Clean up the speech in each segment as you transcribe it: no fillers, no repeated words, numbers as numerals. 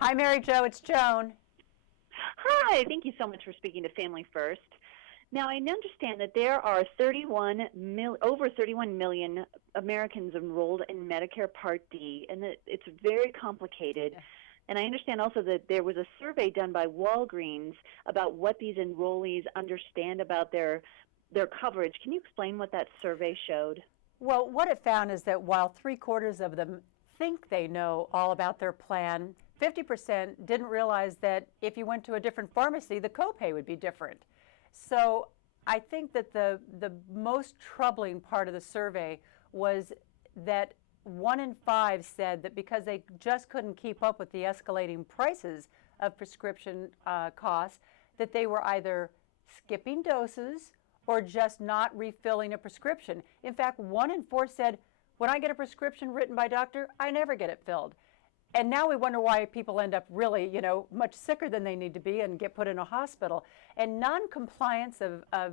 Hi, Mary Jo. It's Joan. Hi, thank you so much for speaking to Family First. Now, I understand that there are over 31 million Americans enrolled in Medicare Part D, and that it's very complicated. Yeah. And I understand also that there was a survey done by Walgreens about what these enrollees understand about their coverage. Can you explain what that survey showed? Well, what it found is that while three-quarters of them think they know all about their plan, 50% didn't realize that if you went to a different pharmacy, the copay would be different. So I think that the most troubling part of the survey was that 1 in 5 said that because they just couldn't keep up with the escalating prices of prescription costs, that they were either skipping doses or just not refilling a prescription. In fact, 1 in 4 said, when I get a prescription written by a doctor, I never get it filled. And now we wonder why people end up really, much sicker than they need to be and get put in a hospital. And non-compliance of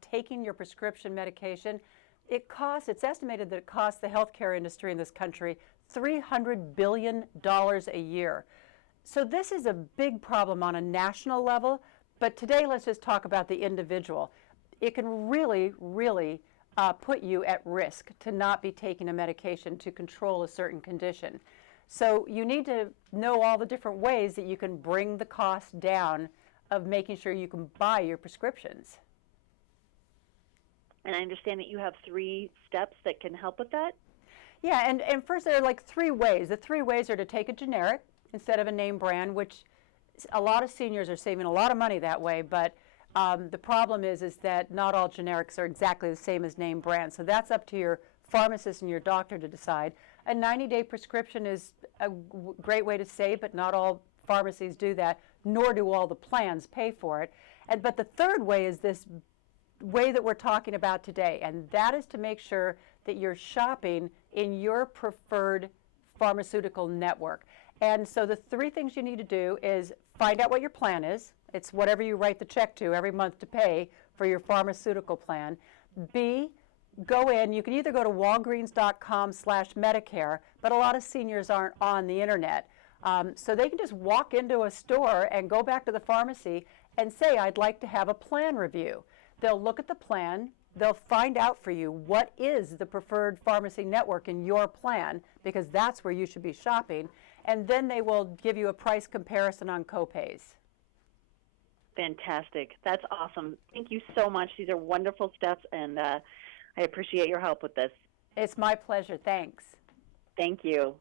taking your prescription medication, it's estimated that it costs the healthcare industry in this country $300 billion a year. So this is a big problem on a national level, but today let's just talk about the individual. It can really, really put you at risk to not be taking a medication to control a certain condition. So you need to know all the different ways that you can bring the cost down of making sure you can buy your prescriptions. And I understand that you have 3 steps that can help with that. Yeah, and first there are like 3 ways. The 3 ways are to take a generic instead of a name brand, which a lot of seniors are saving a lot of money that way, but the problem is that not all generics are exactly the same as name brand. So that's up to your pharmacist and your doctor to decide. A 90-day prescription is a great way to save, but not all pharmacies do that, nor do all the plans pay for it. But the third way is this way that we're talking about today, and that is to make sure that you're shopping in your preferred pharmaceutical network. And so the 3 things you need to do is find out what your plan is. It's whatever you write the check to every month to pay for your pharmaceutical plan. B, go in. You can either go to walgreens.com/Medicare, but a lot of seniors aren't on the internet. So they can just walk into a store and go back to the pharmacy and say, I'd like to have a plan review. They'll look at the plan. They'll find out for you what is the preferred pharmacy network in your plan, because that's where you should be shopping. And then they will give you a price comparison on copays. Fantastic. That's awesome. Thank you so much. These are wonderful steps, and I appreciate your help with this. It's my pleasure. Thanks. Thank you.